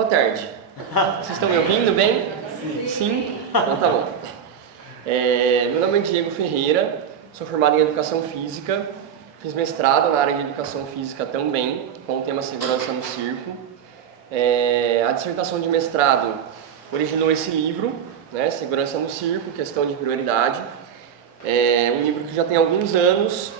Boa tarde. Vocês estão me ouvindo bem? Sim? Então tá bom. Meu nome é Diego Ferreira, sou formado em Educação Física, fiz mestrado na área de Educação Física também, com o tema Segurança no Circo. A dissertação de mestrado originou esse livro, né, Segurança no Circo, Questão de Prioridade. É um livro que já tem alguns anos,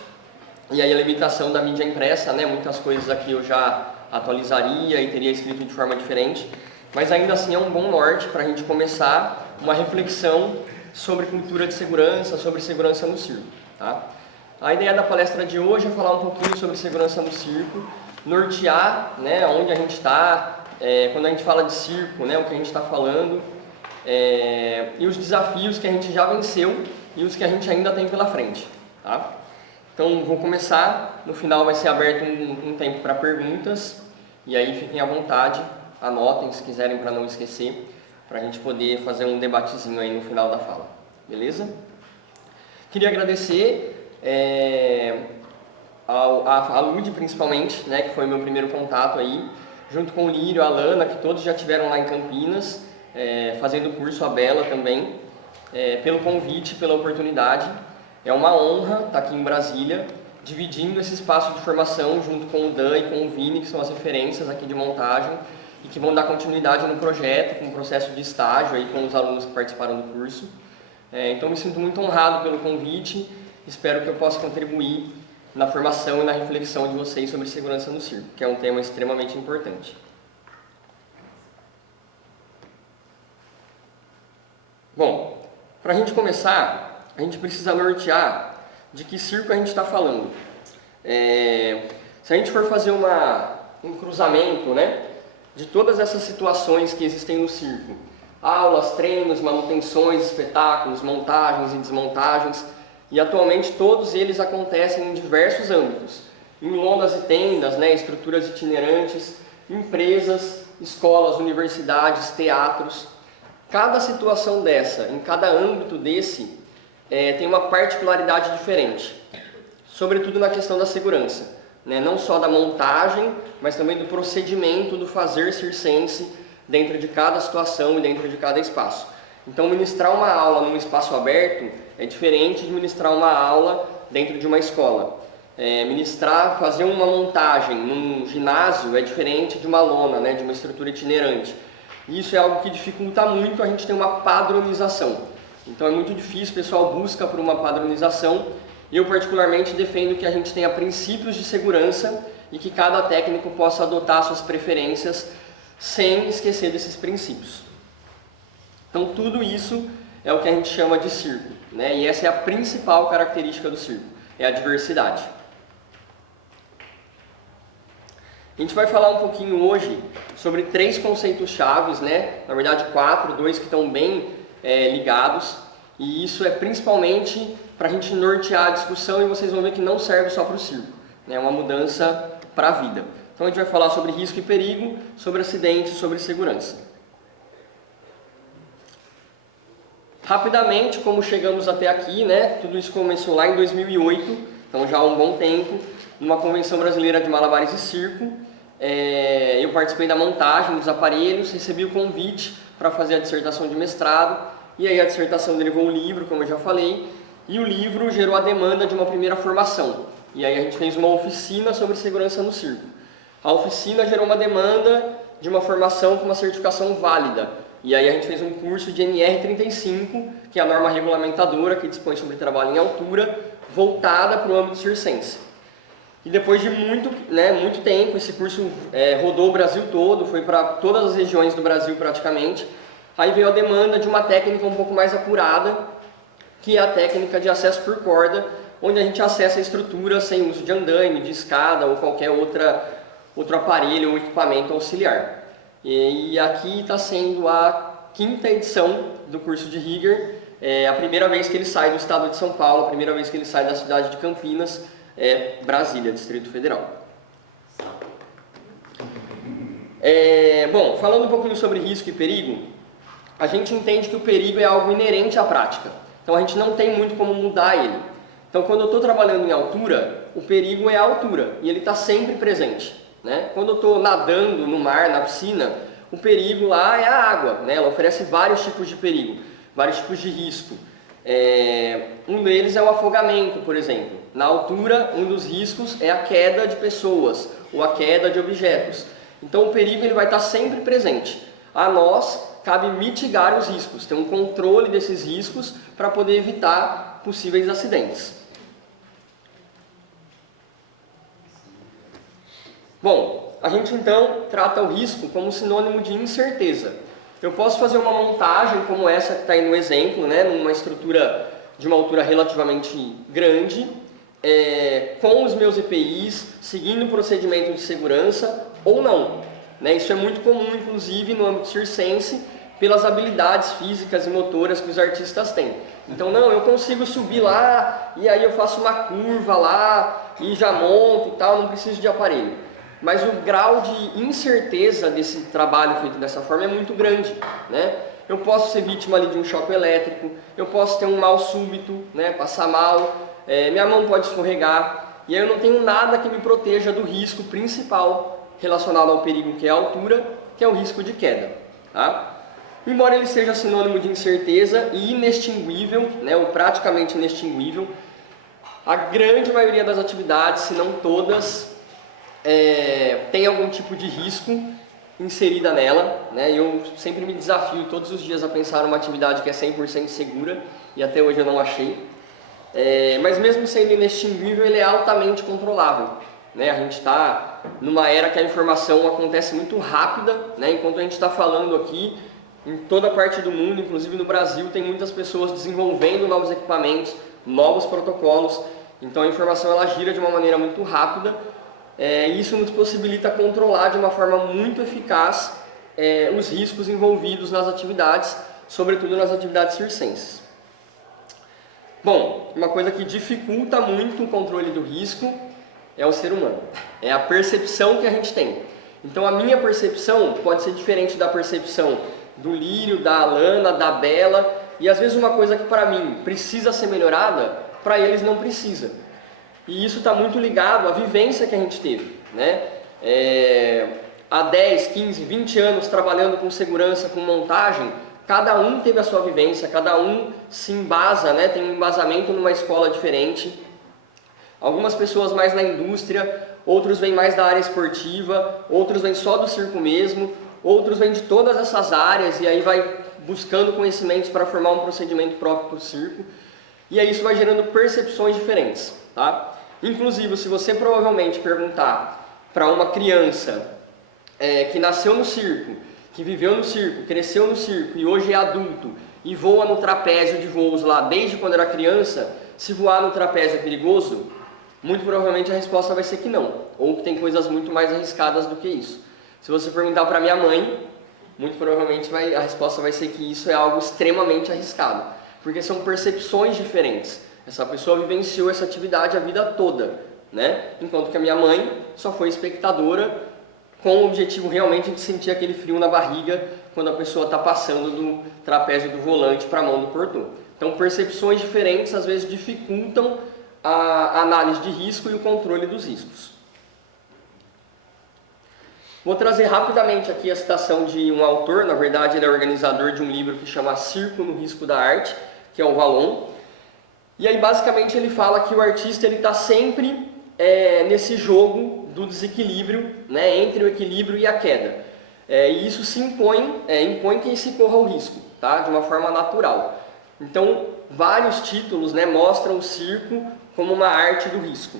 e aí a limitação da mídia impressa, né, muitas coisas aqui eu já atualizaria e teria escrito de forma diferente, mas ainda assim é um bom norte para a gente começar uma reflexão sobre cultura de segurança, sobre segurança no circo. Tá? A ideia da palestra de hoje é falar um pouquinho sobre segurança no circo, nortear, né, onde a gente está, quando a gente fala de circo, né, o que a gente está falando, e os desafios que a gente já venceu e os que a gente ainda tem pela frente. Tá? Então vou começar, no final vai ser aberto um tempo para perguntas, e aí fiquem à vontade, anotem se quiserem para não esquecer, para a gente poder fazer um debatezinho aí no final da fala, beleza? Queria agradecer a Lud principalmente, né, que foi meu primeiro contato aí, junto com o Lírio, a Lana, que todos já estiveram lá em Campinas, fazendo o curso, a Bela também, pelo convite, pela oportunidade. É uma honra estar aqui em Brasília, dividindo esse espaço de formação junto com o Dan e com o Vini, que são as referências aqui de montagem e que vão dar continuidade no projeto, com o processo de estágio aí com os alunos que participaram do curso. Então me sinto muito honrado pelo convite, espero que eu possa contribuir na formação e na reflexão de vocês sobre segurança no circo, que é um tema extremamente importante. Bom, para a gente começar, a gente precisa nortear de que circo a gente está falando. Se a gente for fazer um cruzamento, né, de todas essas situações que existem no circo, aulas, treinos, manutenções, espetáculos, montagens e desmontagens, e atualmente todos eles acontecem em diversos âmbitos, em lonas e tendas, né, estruturas itinerantes, empresas, escolas, universidades, teatros. Cada situação dessa, em cada âmbito desse, tem uma particularidade diferente, sobretudo na questão da segurança, né? Não só da montagem, mas também do procedimento do fazer circense dentro de cada situação e dentro de cada espaço. Então, ministrar uma aula num espaço aberto é diferente de ministrar uma aula dentro de uma escola. Fazer uma montagem num ginásio é diferente de uma lona, né? De uma estrutura itinerante. E isso é algo que dificulta muito a gente ter uma padronização. Então é muito difícil, o pessoal busca por uma padronização. Eu particularmente defendo que a gente tenha princípios de segurança e que cada técnico possa adotar suas preferências sem esquecer desses princípios. Então tudo isso é o que a gente chama de circo, né? E essa é a principal característica do circo, é a diversidade. A gente vai falar um pouquinho hoje sobre 3 conceitos chaves, né? Na verdade 4, 2 que estão bem ligados, e isso é principalmente para a gente nortear a discussão, e vocês vão ver que não serve só para o circo, né? É uma mudança para a vida. Então a gente vai falar sobre risco e perigo, sobre acidentes, sobre segurança. Rapidamente, como chegamos até aqui, né? Tudo isso começou lá em 2008, então já há um bom tempo, numa convenção brasileira de malabares e circo. Eu participei da montagem dos aparelhos, recebi o convite para fazer a dissertação de mestrado, e aí a dissertação derivou um livro, como eu já falei, e o livro gerou a demanda de uma primeira formação. E aí a gente fez uma oficina sobre segurança no circo. A oficina gerou uma demanda de uma formação com uma certificação válida. E aí a gente fez um curso de NR35, que é a norma regulamentadora que dispõe sobre trabalho em altura, voltada para o âmbito circense. E depois de muito tempo, esse curso rodou o Brasil todo, foi para todas as regiões do Brasil praticamente. Aí veio a demanda de uma técnica um pouco mais apurada, que é a técnica de acesso por corda, onde a gente acessa a estrutura sem uso de andaime, de escada ou qualquer outro aparelho ou equipamento auxiliar. E aqui está sendo a 5ª edição do curso de Rigger, a primeira vez que ele sai do estado de São Paulo, a primeira vez que ele sai da cidade de Campinas, Brasília, Distrito Federal. Bom, falando um pouquinho sobre risco e perigo, a gente entende que o perigo é algo inerente à prática. Então a gente não tem muito como mudar ele. Então quando eu estou trabalhando em altura, o perigo é a altura e ele está sempre presente, né? Quando eu estou nadando no mar, na piscina, o perigo lá é a água, né? Ela oferece vários tipos de perigo, vários tipos de risco. Um deles é o afogamento, por exemplo. Na altura, um dos riscos é a queda de pessoas ou a queda de objetos. Então o perigo ele vai estar sempre presente. A nós cabe mitigar os riscos, ter um controle desses riscos para poder evitar possíveis acidentes. Bom, a gente então trata o risco como sinônimo de incerteza. Eu posso fazer uma montagem como essa que está aí no exemplo, né, numa estrutura de uma altura relativamente grande, com os meus EPIs, seguindo o procedimento de segurança ou não. Né? Isso é muito comum, inclusive, no âmbito circense, pelas habilidades físicas e motoras que os artistas têm. Então, não, eu consigo subir lá e aí eu faço uma curva lá e já monto e tal, não preciso de aparelho. Mas o grau de incerteza desse trabalho feito dessa forma é muito grande, né? Eu posso ser vítima ali de um choque elétrico, eu posso ter um mal súbito, né? Passar mal, minha mão pode escorregar, e aí eu não tenho nada que me proteja do risco principal relacionado ao perigo que é a altura, que é o risco de queda, tá? Embora ele seja sinônimo de incerteza e inextinguível, né? Ou praticamente inextinguível, a grande maioria das atividades, se não todas, tem algum tipo de risco inserida nela, né? Eu sempre me desafio todos os dias a pensar numa atividade que é 100% segura, e até hoje eu não achei. Mas mesmo sendo inextinguível, ele é altamente controlável, né? A gente está numa era que a informação acontece muito rápida, né? Enquanto a gente está falando aqui, em toda parte do mundo, inclusive no Brasil, tem muitas pessoas desenvolvendo novos equipamentos, novos protocolos, então a informação ela gira de uma maneira muito rápida. Isso nos possibilita controlar de uma forma muito eficaz os riscos envolvidos nas atividades, sobretudo nas atividades circenses. Bom, uma coisa que dificulta muito o controle do risco é o ser humano, é a percepção que a gente tem. Então a minha percepção pode ser diferente da percepção do Lírio, da Alana, da Bela, e às vezes uma coisa que para mim precisa ser melhorada, para eles não precisa. E isso está muito ligado à vivência que a gente teve, né? Há 10, 15, 20 anos trabalhando com segurança, com montagem, cada um teve a sua vivência, cada um se embasa, né? Tem um embasamento numa escola diferente. Algumas pessoas mais na indústria, outros vêm mais da área esportiva, outros vêm só do circo mesmo, outros vêm de todas essas áreas e aí vai buscando conhecimentos para formar um procedimento próprio para o circo. E aí isso vai gerando percepções diferentes, tá? Inclusive, se você provavelmente perguntar para uma criança que nasceu no circo, que viveu no circo, cresceu no circo e hoje é adulto e voa no trapézio de voos lá desde quando era criança, se voar no trapézio é perigoso? Muito provavelmente a resposta vai ser que não, ou que tem coisas muito mais arriscadas do que isso. Se você perguntar para minha mãe, muito provavelmente a resposta vai ser que isso é algo extremamente arriscado, porque são percepções diferentes. Essa pessoa vivenciou essa atividade a vida toda, né? Enquanto que a minha mãe só foi espectadora com o objetivo realmente de sentir aquele frio na barriga quando a pessoa está passando do trapézio do volante para a mão do portão. Então percepções diferentes às vezes dificultam a análise de risco e o controle dos riscos. Vou trazer rapidamente aqui a citação de um autor, na verdade ele é organizador de um livro que chama Circo no Risco da Arte, que é o Vallon. E aí basicamente ele fala que o artista está sempre nesse jogo do desequilíbrio, né, entre o equilíbrio e a queda. E isso se impõe que se corra o risco, tá, de uma forma natural. Então vários títulos, né, mostram o circo como uma arte do risco.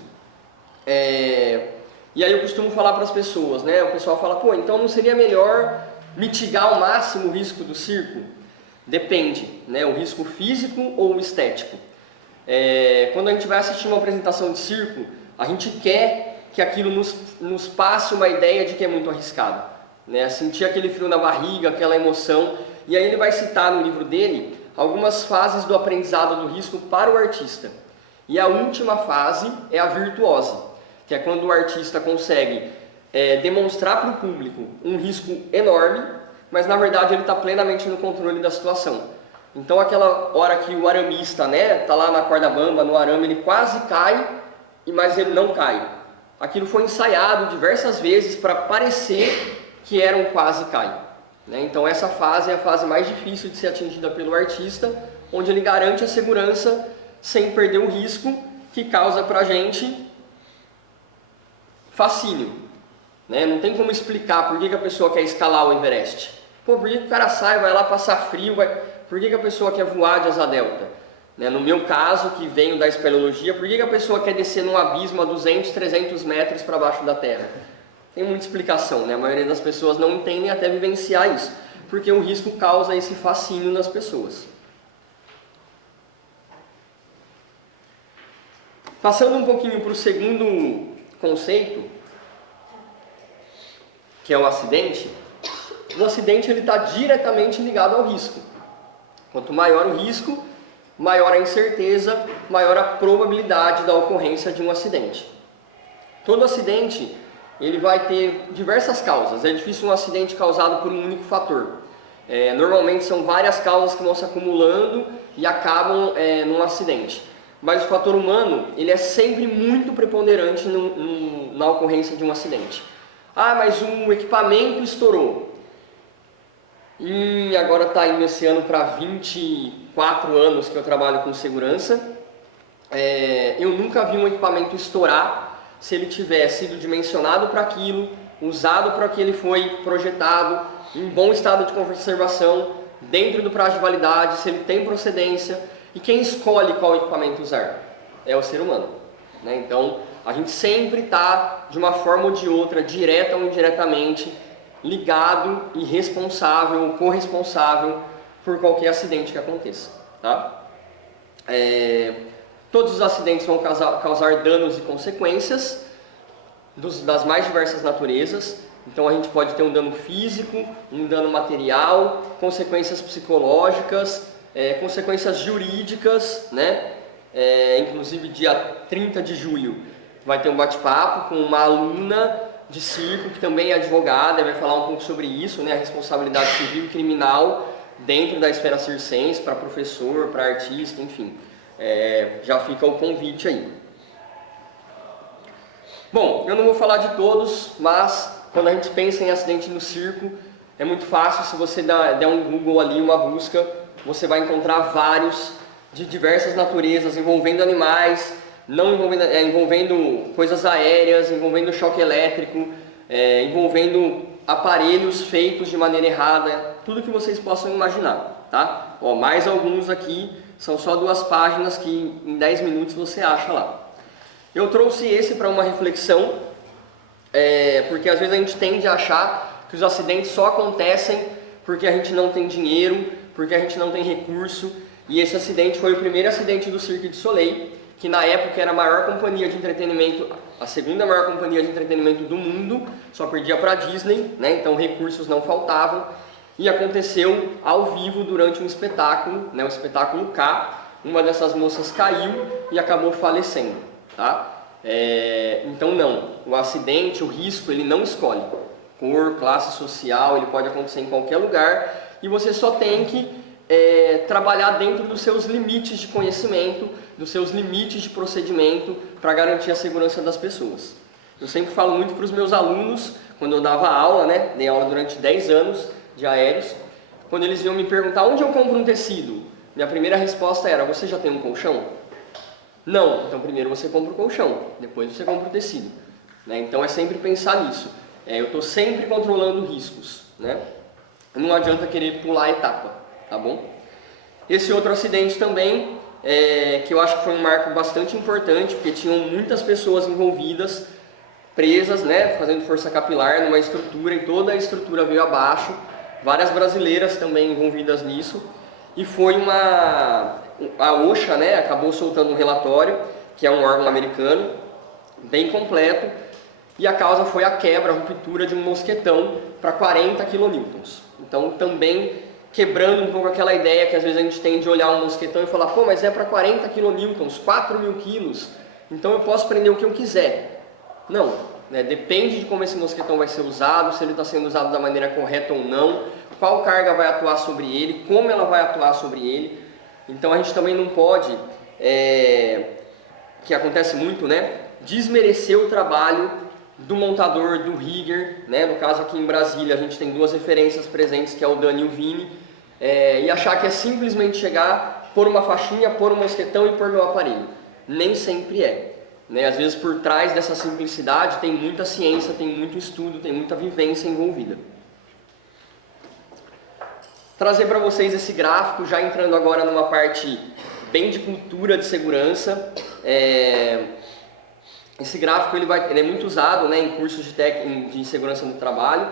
E aí eu costumo falar para as pessoas, né, o pessoal fala, pô, então não seria melhor mitigar ao máximo o risco do circo? Depende, né, o risco físico ou o estético. Quando a gente vai assistir uma apresentação de circo, a gente quer que aquilo nos passe uma ideia de que é muito arriscado, né? Sentir aquele frio na barriga, aquela emoção. E aí ele vai citar no livro dele algumas fases do aprendizado do risco para o artista. E a última fase é a virtuose, que é quando o artista consegue demonstrar para o público um risco enorme, mas na verdade ele está plenamente no controle da situação. Então aquela hora que o aramista, né, tá lá na corda bamba, no arame, ele quase cai, mas ele não cai. Aquilo foi ensaiado diversas vezes para parecer que era um quase cai, né? Então essa fase é a fase mais difícil de ser atingida pelo artista, onde ele garante a segurança sem perder o risco que causa para a gente fascínio, né? Não tem como explicar por que a pessoa quer escalar o Everest. Pô, por que o cara sai, vai lá passar frio, por que a pessoa quer voar de asa delta? Né? No meu caso, que venho da espeleologia, por que a pessoa quer descer num abismo a 200, 300 metros para baixo da terra? Tem muita explicação, né? A maioria das pessoas não entendem até vivenciar isso, porque o risco causa esse fascínio nas pessoas. Passando um pouquinho para o segundo conceito, que é o acidente ele está diretamente ligado ao risco. Quanto maior o risco, maior a incerteza, maior a probabilidade da ocorrência de um acidente. Todo acidente ele vai ter diversas causas. É difícil um acidente causado por um único fator. Normalmente são várias causas que vão se acumulando e acabam num acidente. Mas o fator humano ele é sempre muito preponderante na ocorrência de um acidente. Ah, mas o equipamento estourou. E agora está indo esse ano para 24 anos que eu trabalho com segurança. Eu nunca vi um equipamento estourar se ele tiver sido dimensionado para aquilo, usado para que ele foi projetado, em bom estado de conservação, dentro do prazo de validade, se ele tem procedência. E quem escolhe qual equipamento usar? É o ser humano, né? Então, a gente sempre está, de uma forma ou de outra, direta ou indiretamente, ligado e responsável ou corresponsável por qualquer acidente que aconteça, tá? Todos os acidentes vão causar danos e consequências das mais diversas naturezas. Então a gente pode ter um dano físico, um dano material, consequências psicológicas, consequências jurídicas, né? Inclusive dia 30 de julho vai ter um bate-papo com uma aluna de circo que também é advogada, vai falar um pouco sobre isso, né? A responsabilidade civil e criminal dentro da esfera circense, para professor, para artista, enfim. Já fica o convite aí. Bom, eu não vou falar de todos, mas quando a gente pensa em acidente no circo, é muito fácil. Se você der um Google ali, uma busca, você vai encontrar vários de diversas naturezas, envolvendo animais, envolvendo coisas aéreas, envolvendo choque elétrico, envolvendo aparelhos feitos de maneira errada, tudo que vocês possam imaginar, tá? Mais alguns aqui, são só 2 páginas que em 10 minutos você acha lá. Eu trouxe esse para uma reflexão, porque às vezes a gente tende a achar que os acidentes só acontecem porque a gente não tem dinheiro, porque a gente não tem recurso, e esse acidente foi o primeiro acidente do Cirque du Soleil, que na época era a maior companhia de entretenimento, a segunda maior companhia de entretenimento do mundo, só perdia para a Disney, né? Então recursos não faltavam, e aconteceu ao vivo durante um espetáculo, né? O espetáculo K, uma dessas moças caiu e acabou falecendo, tá? Então não, o acidente, o risco, ele não escolhe cor, classe social, ele pode acontecer em qualquer lugar, e você só tem que trabalhar dentro dos seus limites de conhecimento, dos seus limites de procedimento para garantir a segurança das pessoas. Eu sempre falo muito para os meus alunos, quando eu dava aula, né, dei aula durante 10 anos de aéreos, quando eles iam me perguntar onde eu compro um tecido, minha primeira resposta era: você já tem um colchão? Não, então primeiro você compra o colchão, depois você compra o tecido, né? Então é sempre pensar nisso. Eu estou sempre controlando riscos, né? Não adianta querer pular a etapa, tá bom? Esse outro acidente também, que eu acho que foi um marco bastante importante, porque tinham muitas pessoas envolvidas, presas, né, fazendo força capilar numa estrutura, e toda a estrutura veio abaixo, várias brasileiras também envolvidas nisso, e foi a OSHA, né, acabou soltando um relatório, que é um órgão americano, bem completo, e a causa foi a quebra, a ruptura de um mosquetão para 40 kN. Então também quebrando um pouco aquela ideia que às vezes a gente tem de olhar um mosquetão e falar: pô, mas é para 40 kN, 4.000 quilos, então eu posso prender o que eu quiser. Não, né? Depende de como esse mosquetão vai ser usado, se ele está sendo usado da maneira correta ou não, qual carga vai atuar sobre ele, como ela vai atuar sobre ele. Então a gente também não pode, que acontece muito, né, desmerecer o trabalho do montador, do rigger, né? No caso aqui em Brasília a gente tem duas referências presentes, que é o Dani e o Vini, e achar que é simplesmente chegar, pôr uma faixinha, pôr um mosquetão e pôr meu aparelho. Nem sempre é. Né? Às vezes por trás dessa simplicidade tem muita ciência, tem muito estudo, tem muita vivência envolvida. Trazer para vocês esse gráfico, já entrando agora numa parte bem de cultura de segurança. Esse gráfico ele é muito usado, né, em cursos de segurança no trabalho.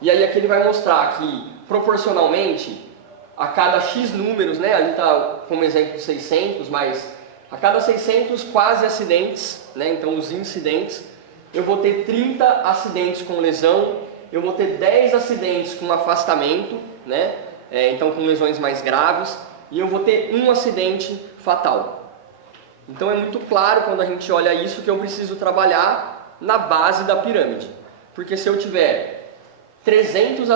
E aí aqui ele vai mostrar que proporcionalmente a cada X números, né, ali está como exemplo 600, mas a cada 600 quase acidentes, né, então os incidentes, eu vou ter 30 acidentes com lesão, eu vou ter 10 acidentes com afastamento, né, então com lesões mais graves, e eu vou ter um acidente fatal. Então é muito claro quando a gente olha isso que eu preciso trabalhar na base da pirâmide. Porque se eu tiver 300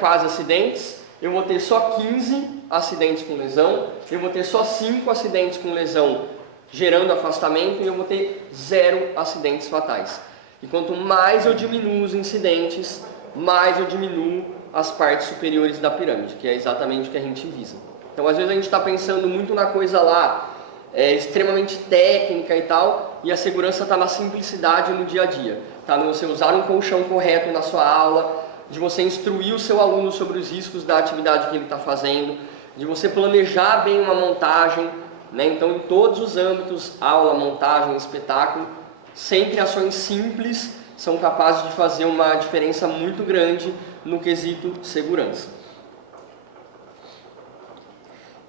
quase acidentes, eu vou ter só 15 acidentes com lesão, eu vou ter só 5 acidentes com lesão gerando afastamento e eu vou ter 0 acidentes fatais. E quanto mais eu diminuo os incidentes, mais eu diminuo as partes superiores da pirâmide, que é exatamente o que a gente visa. Então às vezes a gente está pensando muito na coisa lá, extremamente técnica e tal, e a segurança está na simplicidade no dia a dia. Tá no você usar um colchão correto na sua aula, de você instruir o seu aluno sobre os riscos da atividade que ele está fazendo, de você planejar bem uma montagem, né? Então em todos os âmbitos, aula, montagem, espetáculo, sempre ações simples são capazes de fazer uma diferença muito grande no quesito segurança.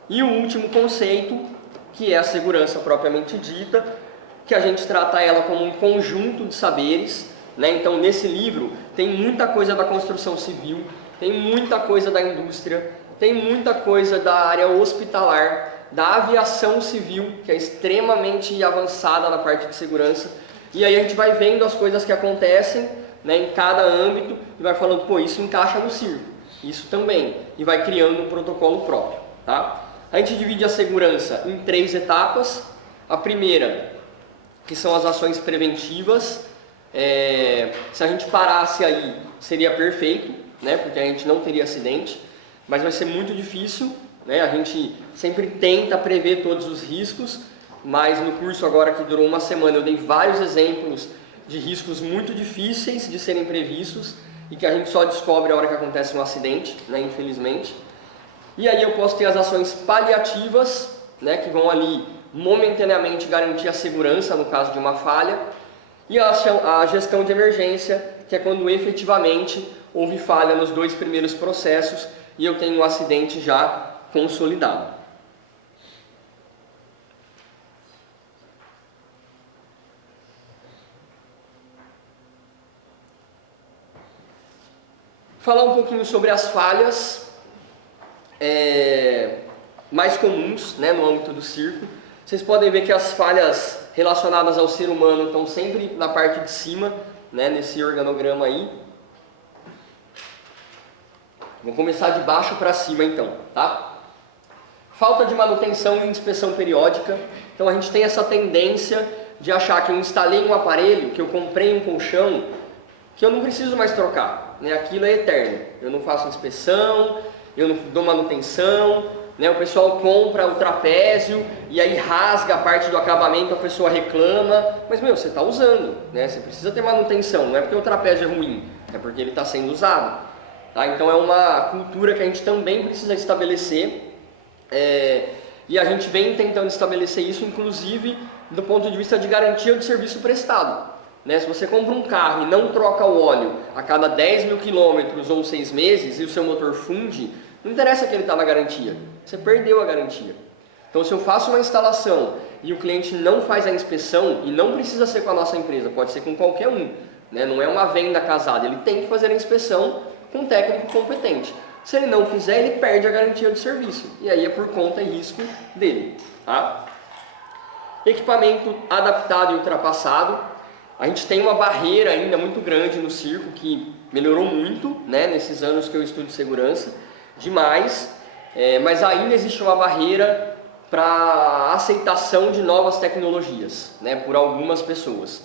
E o último conceito, que é a segurança propriamente dita, que a gente trata ela como um conjunto de saberes, né? Então nesse livro tem muita coisa da construção civil, tem muita coisa da indústria, tem muita coisa da área hospitalar, da aviação civil, que é extremamente avançada na parte de segurança, e aí a gente vai vendo as coisas que acontecem, né, em cada âmbito e vai falando, pô, isso encaixa no circo, isso também, e vai criando um protocolo próprio, tá? A gente divide a segurança em 3 etapas. A primeira, que são as ações preventivas. Se a gente parasse aí, seria perfeito, né? Porque a gente não teria acidente, mas vai ser muito difícil, né? A gente sempre tenta prever todos os riscos, mas no curso agora que durou uma semana eu dei vários exemplos de riscos muito difíceis de serem previstos e que a gente só descobre a hora que acontece um acidente, né? Infelizmente. E aí eu posso ter as ações paliativas, né, que vão ali momentaneamente garantir a segurança no caso de uma falha, e a gestão de emergência, que é quando efetivamente houve falha nos 2 primeiros processos e eu tenho um acidente já consolidado. Falar um pouquinho sobre as falhas mais comuns, né, no âmbito do circo. Vocês podem ver que as falhas relacionadas ao ser humano estão sempre na parte de cima, né, nesse organograma aí. Vou começar de baixo para cima então, tá? Falta de manutenção e inspeção periódica. Então a gente tem essa tendência de achar que eu instalei um aparelho, que eu comprei um colchão, que eu não preciso mais trocar, né? Aquilo é eterno. Eu não faço inspeção, eu não dou manutenção, né? O pessoal compra o trapézio e aí rasga a parte do acabamento, a pessoa reclama, mas meu, você está usando, né? Você precisa ter manutenção, não é porque o trapézio é ruim, é porque ele está sendo usado, tá? Então é uma cultura que a gente também precisa estabelecer, e a gente vem tentando estabelecer isso inclusive do ponto de vista de garantia do serviço prestado, né? Se você compra um carro e não troca o óleo a cada 10 mil quilômetros ou 6 meses e o seu motor funde, não interessa que ele está na garantia, você perdeu a garantia. Então se eu faço uma instalação e o cliente não faz a inspeção, e não precisa ser com a nossa empresa, pode ser com qualquer um, né? Não é uma venda casada, ele tem que fazer a inspeção com um técnico competente. Se ele não fizer, ele perde a garantia do serviço, e aí é por conta e risco dele, tá? Equipamento adaptado e ultrapassado. A gente tem uma barreira ainda muito grande no circo, que melhorou muito, né, nesses anos que eu estudo segurança, demais, mas ainda existe uma barreira para aceitação de novas tecnologias, né, por algumas pessoas.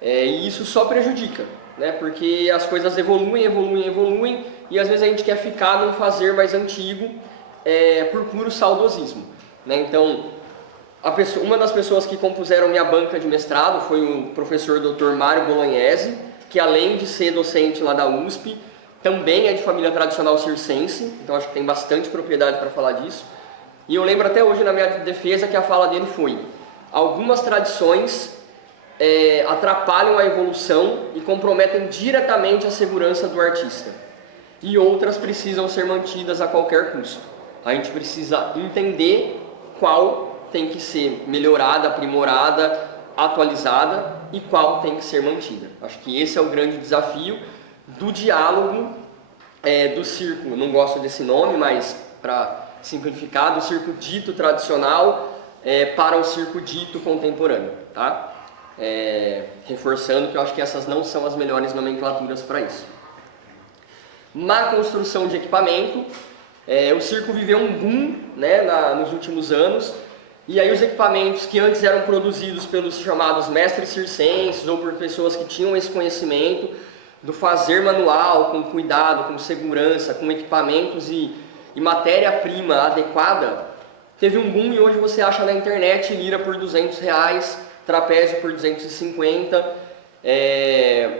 E isso só prejudica, né? Porque as coisas evoluem, e às vezes a gente quer ficar num fazer mais antigo por puro saudosismo, né? Então, uma das pessoas que compuseram minha banca de mestrado foi o professor Dr. Mário Bolognese, que além de ser docente lá da USP, também é de família tradicional circense, então acho que tem bastante propriedade para falar disso. E eu lembro até hoje na minha defesa que a fala dele foi: algumas tradições atrapalham a evolução e comprometem diretamente a segurança do artista, e outras precisam ser mantidas a qualquer custo. A gente precisa entender qual tem que ser melhorada, aprimorada, atualizada e qual tem que ser mantida. Acho que esse é o grande desafio do diálogo do circo, não gosto desse nome, mas para simplificar, do circo dito tradicional para o circo dito contemporâneo, tá? Reforçando que eu acho que essas não são as melhores nomenclaturas para isso. Na construção de equipamento, o circo viveu um boom, né, nos últimos anos, e aí os equipamentos que antes eram produzidos pelos chamados mestres circenses ou por pessoas que tinham esse conhecimento do fazer manual, com cuidado, com segurança, com equipamentos e matéria-prima adequada, teve um boom, e hoje você acha na internet lira por R$200, trapézio por 250.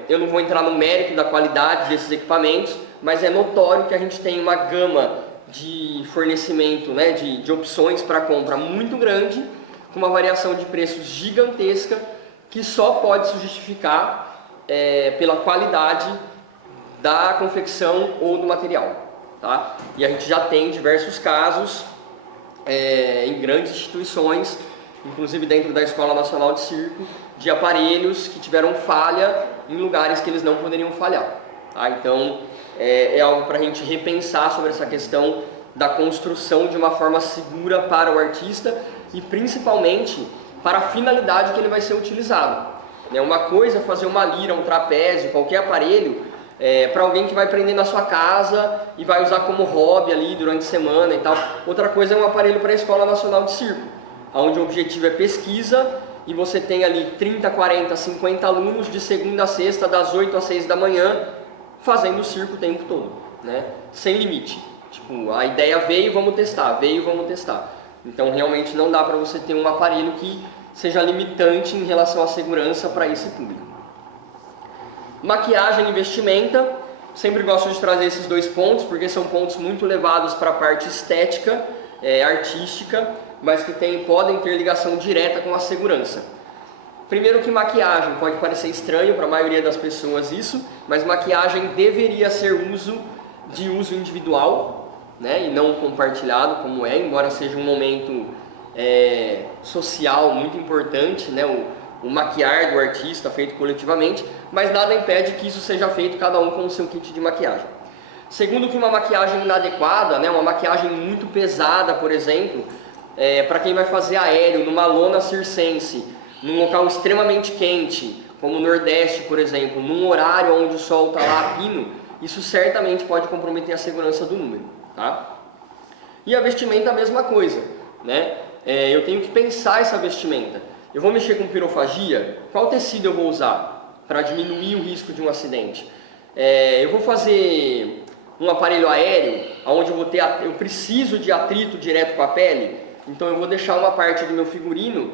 Eu não vou entrar no mérito da qualidade desses equipamentos, mas é notório que a gente tem uma gama de fornecimento, né, de opções para compra muito grande, com uma variação de preços gigantesca, que só pode se justificar pela qualidade da confecção ou do material, tá? E a gente já tem diversos casos em grandes instituições, inclusive dentro da Escola Nacional de Circo, de aparelhos que tiveram falha em lugares que eles não poderiam falhar, tá? Então é algo para a gente repensar sobre essa questão da construção de uma forma segura para o artista e principalmente para a finalidade que ele vai ser utilizado. Uma coisa é fazer uma lira, um trapézio, qualquer aparelho, para alguém que vai prender na sua casa e vai usar como hobby ali durante a semana e tal. Outra coisa é um aparelho para a Escola Nacional de Circo, onde o objetivo é pesquisa, e você tem ali 30, 40, 50 alunos de segunda a sexta, das 8 às 6 da manhã, fazendo circo o tempo todo, né? Sem limite. Tipo, a ideia veio, vamos testar, Então realmente não dá para você ter um aparelho que seja limitante em relação à segurança para esse público. Maquiagem e vestimenta, sempre gosto de trazer esses dois pontos, porque são pontos muito levados para a parte estética, artística, mas que podem ter ligação direta com a segurança. Primeiro que maquiagem, pode parecer estranho para a maioria das pessoas isso, mas maquiagem deveria ser de uso individual, né, e não compartilhado como embora seja um momento social muito importante, né, o maquiar do artista feito coletivamente, mas nada impede que isso seja feito cada um com o seu kit de maquiagem. Segundo que uma maquiagem inadequada, né, uma maquiagem muito pesada, por exemplo, para quem vai fazer aéreo, numa lona circense, num local extremamente quente, como o Nordeste, por exemplo, num horário onde o sol está lá a pino, isso certamente pode comprometer a segurança do número, tá? E a vestimenta a mesma coisa, né? Eu tenho que pensar essa vestimenta. Eu vou mexer com pirofagia, qual tecido eu vou usar para diminuir o risco de um acidente? Eu vou fazer um aparelho aéreo, onde eu preciso de atrito direto com a pele, então eu vou deixar uma parte do meu figurino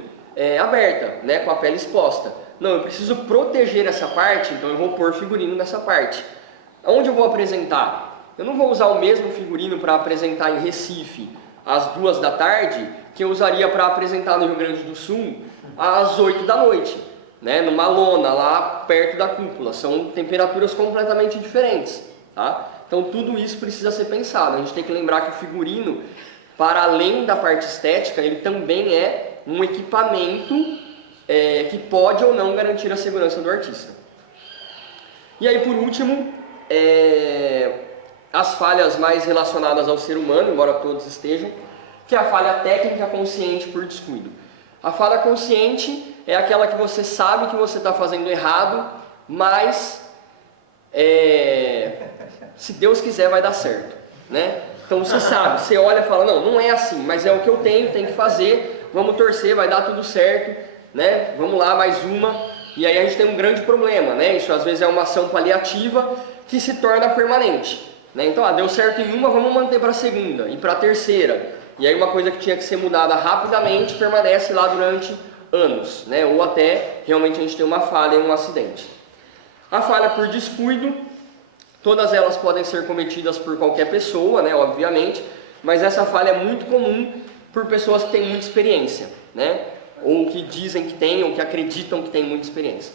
aberta, né, com a pele exposta. Não, eu preciso proteger essa parte, então eu vou pôr figurino nessa parte. Onde eu vou apresentar? Eu não vou usar o mesmo figurino para apresentar em Recife às 2 da tarde que eu usaria para apresentar no Rio Grande do Sul às 8 da noite, né, numa lona lá perto da cúpula. São temperaturas completamente diferentes, tá? Então tudo isso precisa ser pensado. A gente tem que lembrar que o figurino, para além da parte estética, ele também é um equipamento que pode ou não garantir a segurança do artista. E aí, por último, as falhas mais relacionadas ao ser humano, embora todos estejam, que é a falha técnica consciente por descuido. A falha consciente é aquela que você sabe que você está fazendo errado, mas se Deus quiser vai dar certo, né? Então você sabe, você olha e fala, não é assim, mas é o que eu tenho que fazer, vamos torcer, vai dar tudo certo, né? Vamos lá, mais uma. E aí a gente tem um grande problema, né? Isso às vezes é uma ação paliativa que se torna permanente, né? Então, deu certo em uma, vamos manter para a segunda e para a terceira. E aí uma coisa que tinha que ser mudada rapidamente permanece lá durante anos, né? Ou até realmente a gente tem uma falha em um acidente. A falha por descuido, todas elas podem ser cometidas por qualquer pessoa, né? Obviamente, mas essa falha é muito comum por pessoas que têm muita experiência, né? Ou que dizem que têm, ou que acreditam que têm muita experiência.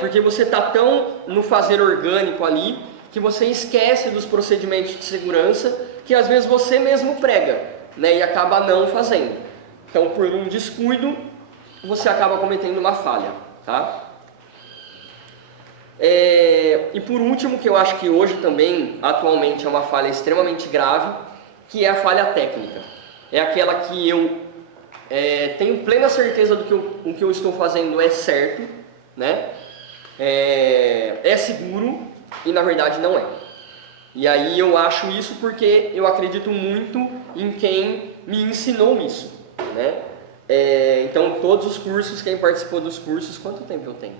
Porque você está tão no fazer orgânico ali, que você esquece dos procedimentos de segurança, que às vezes você mesmo prega, né? E acaba não fazendo. Então, por um descuido, você acaba cometendo uma falha, tá? E por último, que eu acho que hoje também, atualmente, é uma falha extremamente grave, que é a falha técnica. É aquela que eu tenho plena certeza do que o que eu estou fazendo é certo, né? É seguro e na verdade não é. E aí eu acho isso porque eu acredito muito em quem me ensinou isso, né? Então todos os cursos, quem participou dos cursos, quanto tempo eu tenho?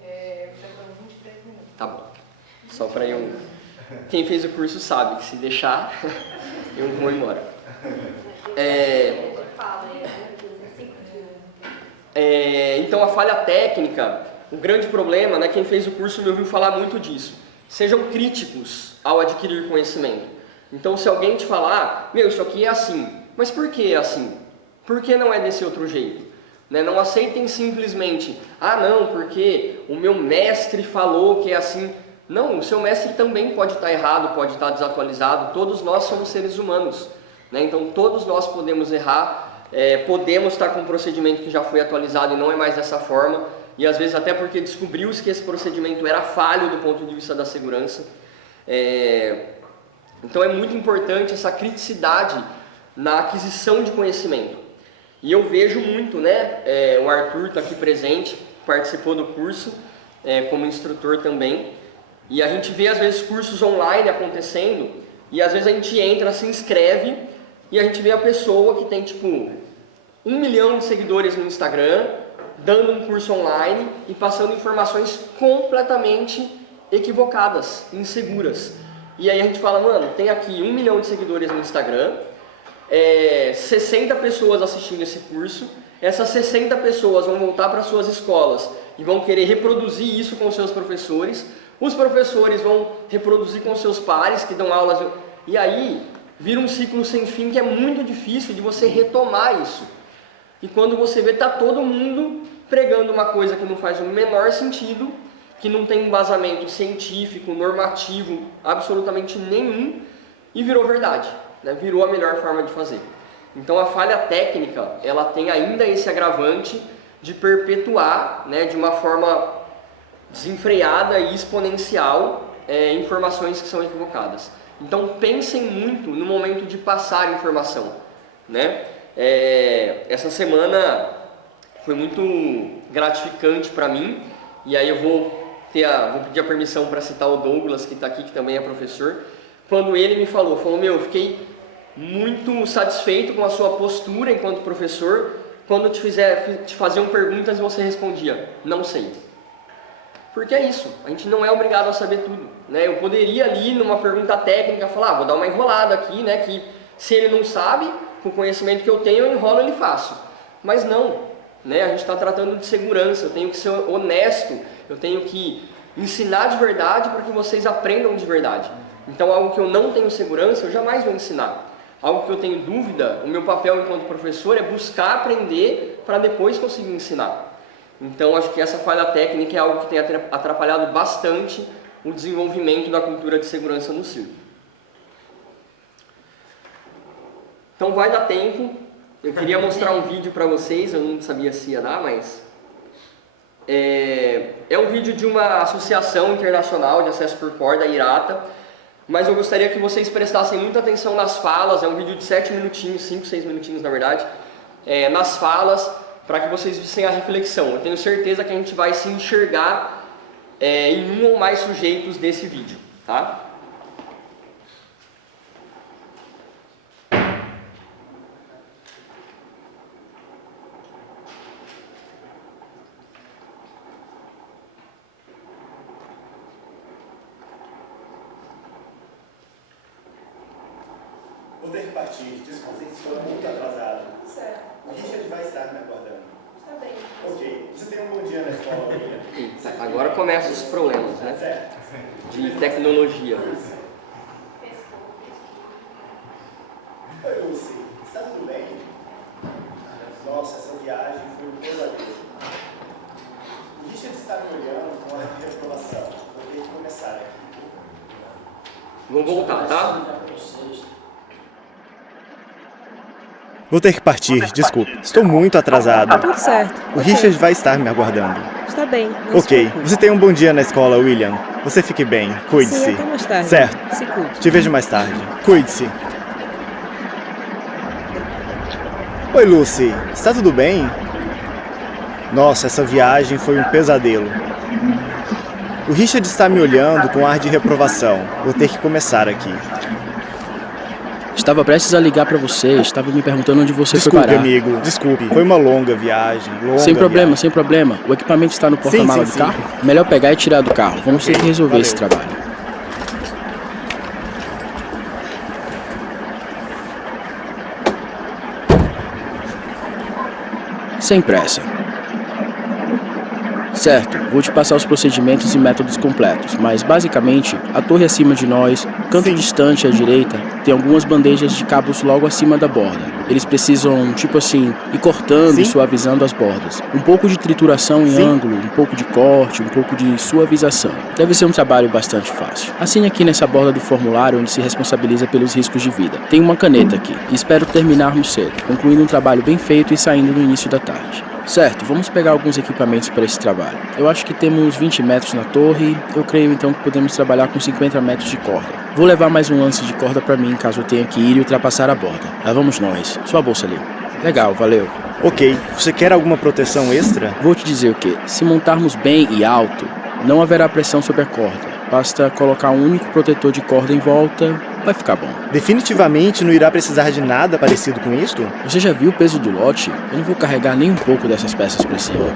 Já foram 23 minutos. Tá bom. Só para eu... Quem fez o curso sabe que se deixar, eu vou embora. Então a falha técnica, o grande problema, né, quem fez o curso me ouviu falar muito disso. Sejam críticos ao adquirir conhecimento. Então se alguém te falar, meu, isso aqui é assim, mas por que é assim? Por que não é desse outro jeito? Né? Não aceitem simplesmente, não, porque o meu mestre falou que é assim. Não, o seu mestre também pode estar errado, pode estar desatualizado, todos nós somos seres humanos, né? Então todos nós podemos errar, podemos estar com um procedimento que já foi atualizado e não é mais dessa forma, e às vezes até porque descobriu-se que esse procedimento era falho do ponto de vista da segurança. Então é muito importante essa criticidade na aquisição de conhecimento. E eu vejo muito, né, o Arthur está aqui presente, participou do curso como instrutor também, e a gente vê às vezes cursos online acontecendo, e às vezes a gente entra, se inscreve, e a gente vê a pessoa que tem tipo 1 milhão de seguidores no Instagram, dando um curso online e passando informações completamente equivocadas, inseguras. E aí a gente fala, mano, tem aqui 1 milhão de seguidores no Instagram, 60 pessoas assistindo esse curso, essas 60 pessoas vão voltar para suas escolas e vão querer reproduzir isso com seus professores, os professores vão reproduzir com seus pares que dão aulas, e aí vira um ciclo sem fim que é muito difícil de você retomar isso. E quando você vê, está todo mundo pregando uma coisa que não faz o menor sentido, que não tem embasamento científico, normativo, absolutamente nenhum, e virou verdade, né? Virou a melhor forma de fazer. Então a falha técnica, ela tem ainda esse agravante de perpetuar, né, de uma forma desenfreada e exponencial informações que são equivocadas. Então pensem muito no momento de passar informação, né? Essa semana foi muito gratificante para mim, e aí eu vou pedir a permissão para citar o Douglas, que está aqui, que também é professor, quando ele me falou, meu, eu fiquei muito satisfeito com a sua postura enquanto professor, quando te faziam perguntas e você respondia, não sei. Porque é isso, a gente não é obrigado a saber tudo, né? Eu poderia ali numa pergunta técnica falar, vou dar uma enrolada aqui, né? Que se ele não sabe, com o conhecimento que eu tenho, eu enrolo e ele faço. Mas não, né? A gente está tratando de segurança, eu tenho que ser honesto, eu tenho que ensinar de verdade para que vocês aprendam de verdade. Então algo que eu não tenho segurança, eu jamais vou ensinar. Algo que eu tenho dúvida, o meu papel enquanto professor é buscar aprender para depois conseguir ensinar. Então acho que essa falha técnica é algo que tem atrapalhado bastante o desenvolvimento da cultura de segurança no circo. Então vai dar tempo, eu queria mostrar um vídeo para vocês, eu não sabia se ia dar, mas... É um vídeo de uma associação internacional de acesso por corda, a IRATA, mas eu gostaria que vocês prestassem muita atenção nas falas, é um vídeo de 7 minutinhos, 5, 6 minutinhos na verdade, nas falas, para que vocês vissem a reflexão. Eu tenho certeza que a gente vai se enxergar em um ou mais sujeitos desse vídeo, tá? ter que partir. Desculpe, estou muito atrasado. Certo. O Richard vai estar me aguardando. Está bem. Ok. Você tem um bom dia na escola, William. Eita, agora começam os problemas, né? Certo. De tecnologia. Oi, Lucy. Está tudo bem? Nossa, essa viagem foi um pesadelo. O Richard está me olhando com ar de reprovação. Vou ter que começar aqui. Vou voltar, tá? Vou ter que partir, desculpe. Estou muito atrasado. Tudo certo. O Richard vai estar me aguardando. Está bem. Não se Ok. preocupe. Você tem um bom dia na escola, William. Você fique bem. Sim, Cuide-se. até mais tarde. Certo. Se cuide. Te vejo mais tarde. Cuide-se. Oi, Lucy. Está tudo bem? Nossa, essa viagem foi um pesadelo. O Richard está me olhando com ar de reprovação. Vou ter que começar aqui. Estava prestes a ligar pra você, estava me perguntando onde você foi Desculpe, parar. amigo. Desculpe. Foi uma longa viagem. Sem problema, sem problema. O equipamento está no porta-mala Sim, do sim. carro? Melhor pegar e tirar do carro. Vamos ter que resolver valeu. esse trabalho. Sem pressa. Certo, vou te passar os procedimentos e métodos completos, mas basicamente, a torre acima de nós, canto Sim. distante à direita, tem algumas bandejas de cabos logo acima da borda. Eles precisam, tipo assim, ir cortando e Sim. suavizando as bordas. Um pouco de trituração em Sim. ângulo, um pouco de corte, um pouco de suavização. Deve ser um trabalho bastante fácil. Assine aqui nessa borda do formulário onde se responsabiliza pelos riscos de vida. Tem uma caneta aqui e espero terminarmos cedo, concluindo um trabalho bem feito e saindo no início da tarde. Certo, vamos pegar alguns equipamentos para esse trabalho. Eu acho que temos 20 metros na torre, eu creio então que podemos trabalhar com 50 metros de corda. Vou levar mais um lance de corda para mim caso eu tenha que ir e ultrapassar a borda. Lá vamos nós. Sua bolsa ali. Legal, valeu. Ok. Você quer alguma proteção extra? Vou te dizer o que, se montarmos bem e alto, não haverá pressão sobre a corda. Basta colocar um único protetor de corda em volta, vai ficar bom. Definitivamente não irá precisar de nada parecido com isto? Você já viu o peso do lote? Eu não vou carregar nem um pouco dessas peças para cima.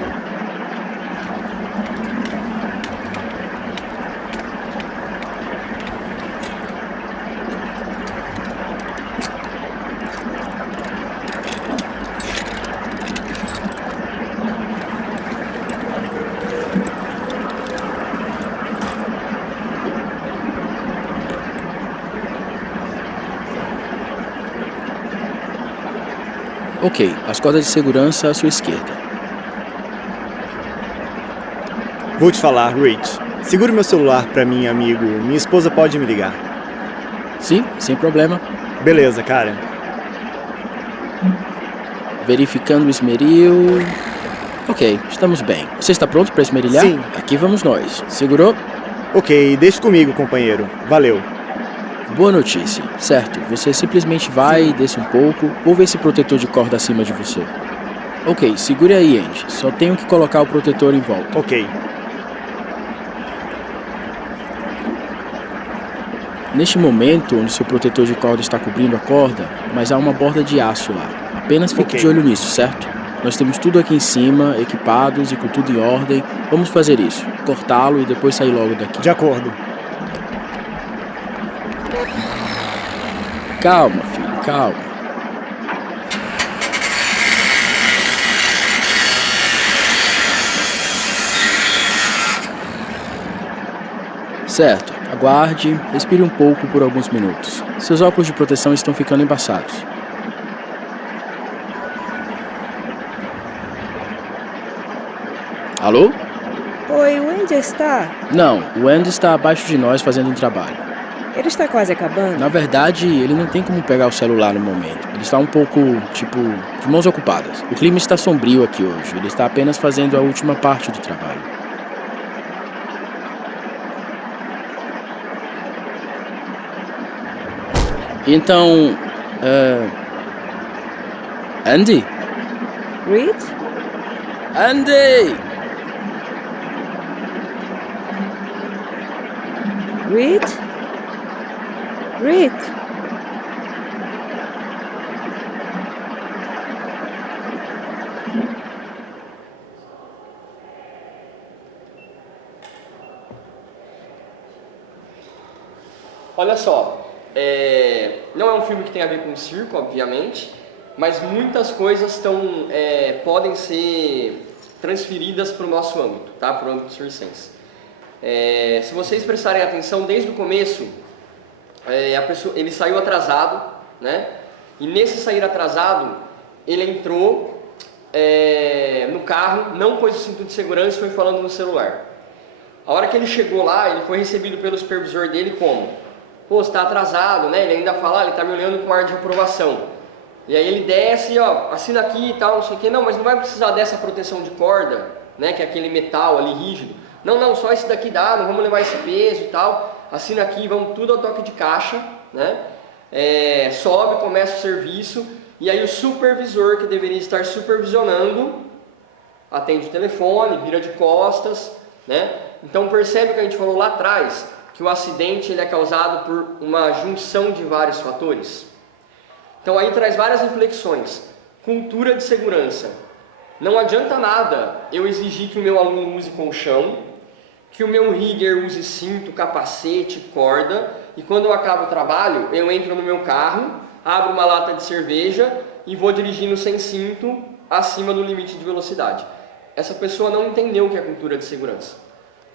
Ok, as cordas de segurança à sua esquerda. Vou te falar, Rich. Segure meu celular pra mim, amigo. Minha esposa pode me ligar. Sim, sem problema. Beleza, cara. Verificando o esmeril. Ok, estamos bem. Você está pronto para esmerilhar? Sim. Aqui vamos nós. Segurou? Ok, deixa comigo, companheiro. Valeu. Boa notícia. Certo, você simplesmente vai, desce um pouco, ou vê esse protetor de corda acima de você. Ok, segure aí, Andy. Só tenho que colocar o protetor em volta. Ok. Neste momento, onde seu protetor de corda está cobrindo a corda, mas há uma borda de aço lá. Apenas fique Ok. de olho nisso, certo? Nós temos tudo aqui em cima, equipados e com tudo em ordem. Vamos fazer isso. Cortá-lo e depois sair logo daqui. De acordo. Calma, filho, calma. Certo, aguarde, respire um pouco por alguns minutos. Seus óculos de proteção estão ficando embaçados. Alô? Oi, o Andy está? Não, o Andy está abaixo de nós fazendo um trabalho. Ele está quase acabando? Na verdade, ele não tem como pegar o celular no momento. Ele está um pouco, tipo, de mãos ocupadas. O clima está sombrio aqui hoje. Ele está apenas fazendo a última parte do trabalho. Então, Andy? Rich? Andy! Rich? Rich? Olha só, não é um filme que tem a ver com circo, obviamente, mas muitas coisas podem ser transferidas para o nosso âmbito, tá? Para o âmbito circense. Se vocês prestarem atenção, desde o começo, ele saiu atrasado, né? E nesse sair atrasado, ele entrou no carro, não pôs o cinto de segurança e foi falando no celular. A hora que ele chegou lá, ele foi recebido pelo supervisor dele como? Pô, você está atrasado, né? Ele ainda fala, ele está me olhando com ar de reprovação. E aí ele desce, ó, assina aqui e tal, não sei o que. Não, mas não vai precisar dessa proteção de corda, né? Que é aquele metal ali rígido. Não, só esse daqui dá, não vamos levar esse peso e tal. Assina aqui, vamos tudo ao toque de caixa, né? Sobe, começa o serviço. E aí o supervisor, que deveria estar supervisionando, atende o telefone, vira de costas, né? Então percebe o que a gente falou lá atrás, que o acidente ele é causado por uma junção de vários fatores. Então aí traz várias reflexões. Cultura de segurança. Não adianta nada eu exigir que o meu aluno use colchão, que o meu rigger use cinto, capacete, corda, e quando eu acabo o trabalho, eu entro no meu carro, abro uma lata de cerveja e vou dirigindo sem cinto acima do limite de velocidade. Essa pessoa não entendeu o que é cultura de segurança.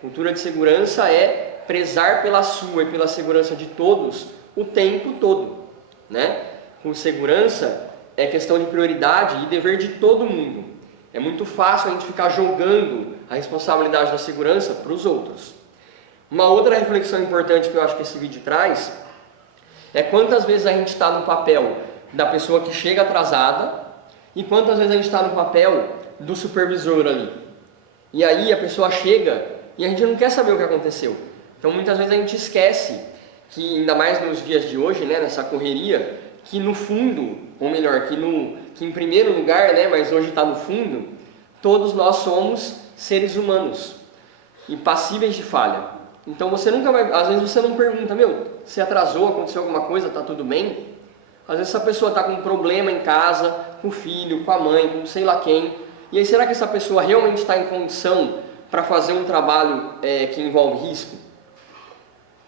Cultura de segurança é prezar pela sua e pela segurança de todos o tempo todo, né? Com segurança é questão de prioridade e dever de todo mundo. É muito fácil a gente ficar jogando a responsabilidade da segurança para os outros. Uma outra reflexão importante que eu acho que esse vídeo traz é quantas vezes a gente está no papel da pessoa que chega atrasada e quantas vezes a gente está no papel do supervisor ali. E aí a pessoa chega e a gente não quer saber o que aconteceu. Então muitas vezes a gente esquece que, ainda mais nos dias de hoje, né, nessa correria, que no fundo, ou melhor, que em primeiro lugar, né, mas hoje está no fundo, todos nós somos seres humanos e passíveis de falha. Então você nunca vai, às vezes você não pergunta, se atrasou, aconteceu alguma coisa, está tudo bem? Às vezes essa pessoa está com um problema em casa, com o filho, com a mãe, com sei lá quem, e aí será que essa pessoa realmente está em condição para fazer um trabalho que envolve risco?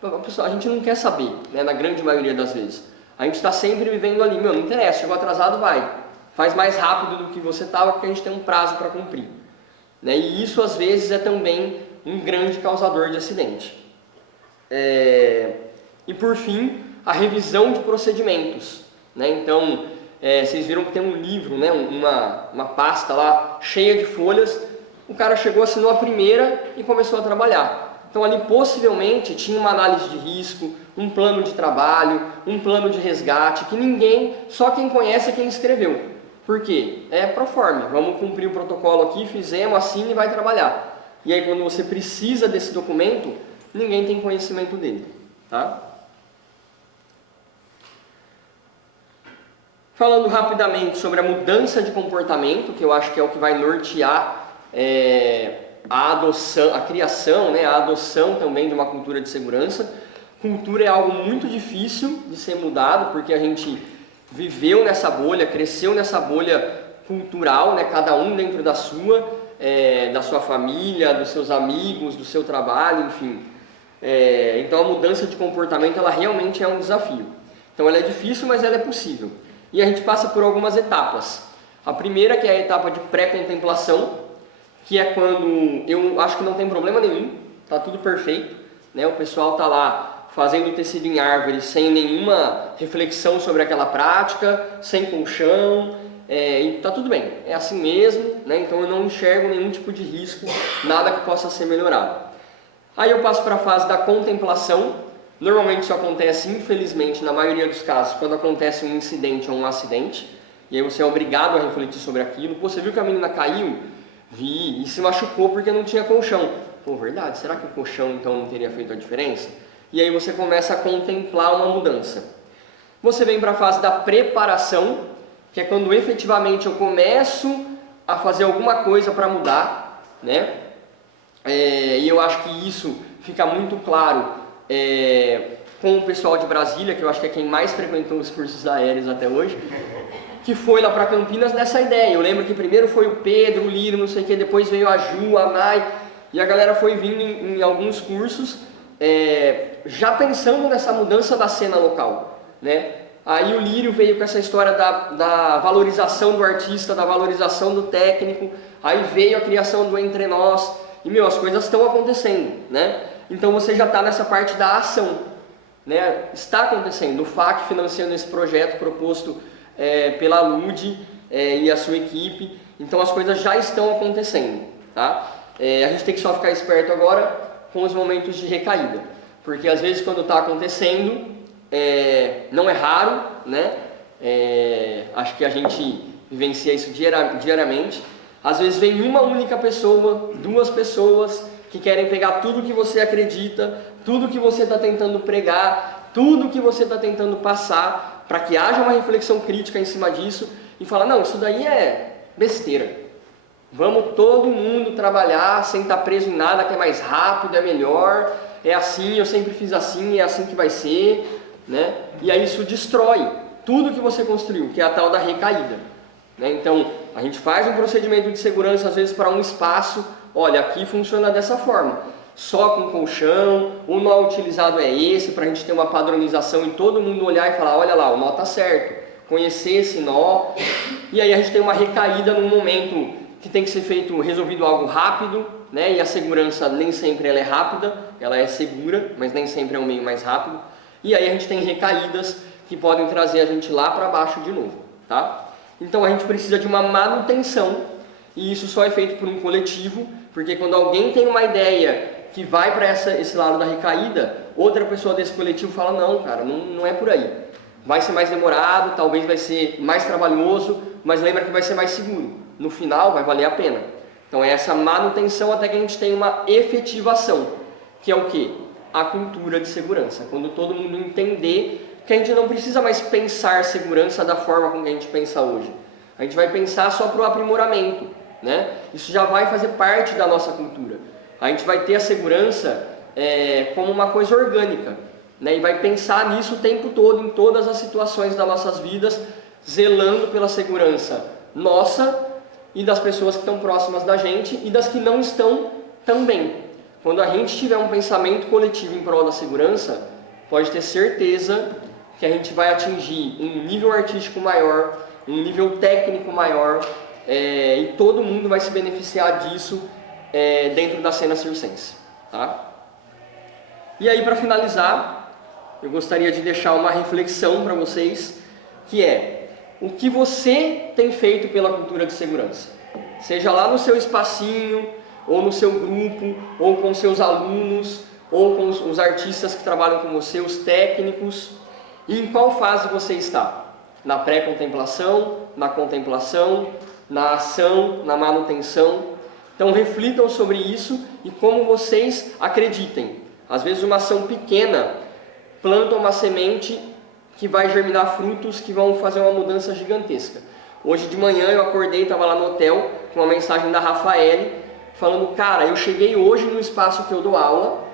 A gente não quer saber, né, na grande maioria das vezes. A gente está sempre vivendo ali, não interessa, chegou atrasado, vai. Faz mais rápido do que você estava, porque a gente tem um prazo para cumprir. Né? E isso, às vezes, é também um grande causador de acidente. E, por fim, a revisão de procedimentos. Né? Então, vocês viram que tem um livro, né, uma pasta lá, cheia de folhas. O cara chegou, assinou a primeira e começou a trabalhar. Então ali possivelmente tinha uma análise de risco, um plano de trabalho, um plano de resgate, que só quem conhece é quem escreveu. Por quê? É proforme, vamos cumprir o protocolo aqui, fizemos, assine e vai trabalhar. E aí quando você precisa desse documento, ninguém tem conhecimento dele. Tá? Falando rapidamente sobre a mudança de comportamento, que eu acho que é o que vai nortear a adoção, a criação, né, a adoção também de uma cultura de segurança. Cultura é algo muito difícil de ser mudado, porque a gente viveu nessa bolha, cresceu nessa bolha cultural, né, cada um dentro da sua família, dos seus amigos, do seu trabalho, enfim. Então a mudança de comportamento ela realmente é um desafio. Então ela é difícil, mas ela é possível. E a gente passa por algumas etapas. A primeira, que é a etapa de pré-contemplação, que é quando eu acho que não tem problema nenhum, está tudo perfeito, né? O pessoal está lá fazendo tecido em árvore sem nenhuma reflexão sobre aquela prática, sem colchão, e está tudo bem, é assim mesmo, né? Então eu não enxergo nenhum tipo de risco, nada que possa ser melhorado. Aí eu passo para a fase da contemplação. Normalmente isso acontece, infelizmente, na maioria dos casos, quando acontece um incidente ou um acidente, e aí você é obrigado a refletir sobre aquilo. Pô, você viu que a menina caiu? Vi, e se machucou porque não tinha colchão. Pô, verdade, será que o colchão então não teria feito a diferença? E aí você começa a contemplar uma mudança. Você vem para a fase da preparação, que é quando efetivamente eu começo a fazer alguma coisa para mudar, né? E eu acho que isso fica muito claro com o pessoal de Brasília, que eu acho que é quem mais frequentou os cursos aéreos até hoje, que foi lá para Campinas nessa ideia. Eu lembro que primeiro foi o Pedro, o Lírio, não sei o que, depois veio a Ju, a Mai, e a galera foi vindo em alguns cursos, já pensando nessa mudança da cena local, né? Aí o Lírio veio com essa história da valorização do artista, da valorização do técnico, aí veio a criação do Entre Nós, e as coisas estão acontecendo, né? Então você já está nessa parte da ação, né? Está acontecendo, o FAC financiando esse projeto proposto pela LUD e a sua equipe, então as coisas já estão acontecendo, tá? A gente tem que só ficar esperto agora com os momentos de recaída, porque às vezes quando está acontecendo, não é raro, né? Acho que a gente vivencia isso diariamente. Às vezes vem uma única pessoa, duas pessoas que querem pegar tudo que você acredita, tudo que você está tentando pregar, tudo que você está tentando passar, para que haja uma reflexão crítica em cima disso e falar, não, isso daí é besteira. Vamos todo mundo trabalhar sem estar preso em nada, que é mais rápido, é melhor, é assim, eu sempre fiz assim, é assim que vai ser, né? E aí isso destrói tudo que você construiu, que é a tal da recaída, né? Então, a gente faz um procedimento de segurança, às vezes, para um espaço, olha, aqui funciona dessa forma, só com colchão, o nó utilizado é esse, para a gente ter uma padronização e todo mundo olhar e falar, olha lá, o nó está certo, conhecer esse nó, e aí a gente tem uma recaída num momento que tem que ser resolvido algo rápido, né? E a segurança nem sempre ela é rápida, ela é segura, mas nem sempre é um meio mais rápido, e aí a gente tem recaídas que podem trazer a gente lá para baixo de novo, tá? Então a gente precisa de uma manutenção, e isso só é feito por um coletivo, porque quando alguém tem uma ideia que vai para esse lado da recaída, outra pessoa desse coletivo fala, não, cara, não é por aí. Vai ser mais demorado, talvez vai ser mais trabalhoso, mas lembra que vai ser mais seguro. No final vai valer a pena. Então é essa manutenção até que a gente tenha uma efetivação, que é o quê? A cultura de segurança. Quando todo mundo entender que a gente não precisa mais pensar segurança da forma como a gente pensa hoje. A gente vai pensar só para o aprimoramento, né? Isso já vai fazer parte da nossa cultura. A gente vai ter a segurança como uma coisa orgânica, né? E vai pensar nisso o tempo todo, em todas as situações das nossas vidas, zelando pela segurança nossa e das pessoas que estão próximas da gente e das que não estão também. Quando a gente tiver um pensamento coletivo em prol da segurança, pode ter certeza que a gente vai atingir um nível artístico maior, um nível técnico maior, e todo mundo vai se beneficiar disso dentro da cena circense, tá? E aí, para finalizar, eu gostaria de deixar uma reflexão para vocês, que é o que você tem feito pela cultura de segurança, seja lá no seu espacinho, ou no seu grupo, ou com seus alunos, ou com os artistas que trabalham com você, os técnicos. E em qual fase você está? Na pré-contemplação, na contemplação, na ação, na manutenção? Então reflitam sobre isso e como vocês acreditem. Às vezes uma ação pequena planta uma semente que vai germinar frutos que vão fazer uma mudança gigantesca. Hoje de manhã eu acordei, estava lá no hotel, com uma mensagem da Rafaele, falando, cara, eu cheguei hoje no espaço que eu dou aula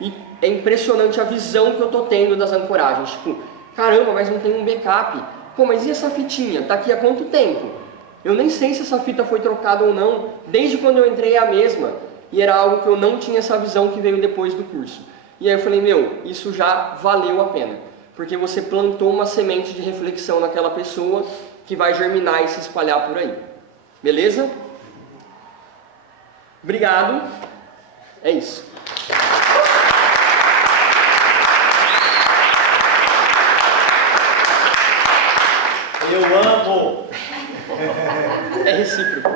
e é impressionante a visão que eu estou tendo das ancoragens. Tipo, caramba, mas não tem um backup. Pô, mas e essa fitinha? Tá aqui há quanto tempo? Eu nem sei se essa fita foi trocada ou não. Desde quando eu entrei é a mesma. E era algo que eu não tinha essa visão que veio depois do curso. E aí eu falei, isso já valeu a pena. Porque você plantou uma semente de reflexão naquela pessoa que vai germinar e se espalhar por aí. Beleza? Obrigado. É isso. Eu amo! É recíproco.